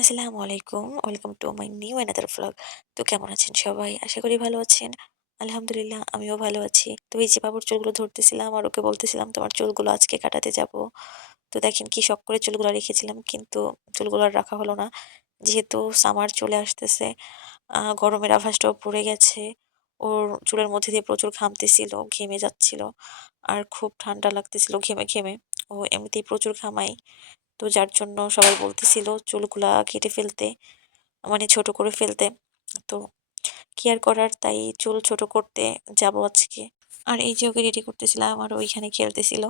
আসসালামু আলাইকুম। Welcome to my new another vlog. তো কেমন আছেন সবাই? আশা করি ভালো আছেন। আলহামদুলিল্লাহ আমিও ভালো আছি। তো এই যে বাবুর চুলগুলো ধরতেছিলাম আর ওকে বলতেছিলাম তোমার চুলগুলো আজকে কাটাতে যাবো। তো দেখেন কি শখ করে চুলগুলো রেখেছিলাম কিন্তু চুলগুলো আর রাখা হলো না। যেহেতু সামার চলে আসতেছে, গরমের আভাসটাও পড়ে গেছে। ওর চুলের মধ্যে দিয়ে প্রচুর ঘামতেছিল, ঘেমে যাচ্ছিল। আর খুব ঠান্ডা লাগতেছিল ঘেমে। ও এমনিতেই প্রচুর ঘামায়। তো যার জন্য সবাই বলতেছিল চুলগুলা কেটে ফেলতে, মানে ছোট করে ফেলতে। তো কি আর করার, তাই চুল ছোট করতে যাবো আজকে। আর এই যে ওকে রেডি করতেছিলাম আর ওইখানে খেলতেছিল।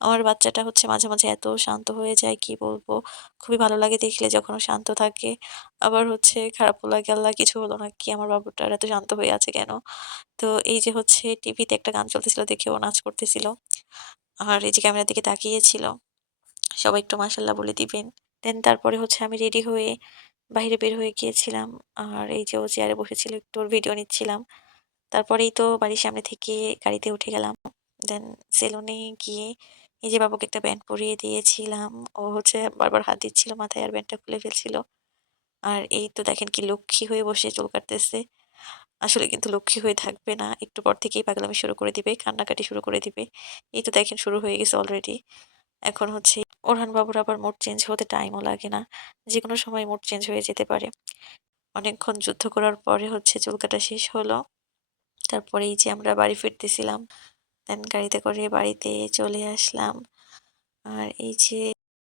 আমার বাচ্চাটা হচ্ছে মাঝে মাঝে এত শান্ত হয়ে যায় কি বলবো। খুবই ভালো লাগে দেখলে যখন ও শান্ত থাকে। আবার হচ্ছে খারাপও লাগে, আল্লাহ কিছু হলো না কি আমার বাবুটার এত শান্ত হয়ে আছে কেন? তো এই যে হচ্ছে টিভিতে একটা গান চলতেছিল দেখে ও নাচ করতেছিল। আর এই যে ক্যামেরার দিকে তাকিয়েছিল। সবাই একটু মাশাআল্লাহ বলে দিবেন। দেন তারপরে হচ্ছে আমি রেডি হয়ে বাহিরে বের হয়ে গিয়েছিলাম। আর এই যে ও চেয়ারে বসেছিল একটু ওর ভিডিও নিচ্ছিলাম। তারপরেই তো বাড়ির সামনে থেকে গাড়িতে উঠে গেলাম। দেন সেলুনে গিয়ে এই যে বাবুকে একটা ব্যান্ড পরিয়ে দিয়েছিলাম। ও হচ্ছে বারবার হাত দিচ্ছিল মাথায় আর ব্যান্ডটা খুলে ফেলছিল। আর এই তো দেখেন কি লক্ষ্মী হয়ে বসে চুল কাটতেছে। আসলে কিন্তু লক্ষ্মী হয়ে থাকবে না। একটু পর থেকেই পাগলামি শুরু করে দিবে, কান্নাকাটি শুরু করে দিবে। এই তো দেখেন শুরু হয়ে গেছে অলরেডি। এখন হচ্ছে ওরহান বাবুর আবার মুড চেঞ্জ হতে টাইমও লাগে না। যেকোনো সময় মুড চেঞ্জ হয়ে যেতে পারে। অনেকক্ষণ যুদ্ধ করার পরে হচ্ছে চুল কাটা শেষ হলো। তারপরে এই যে আমরা বাড়ি ফিরতেছিলাম। দেন গাড়িতে করে বাড়িতে চলে আসলাম। আর এই যে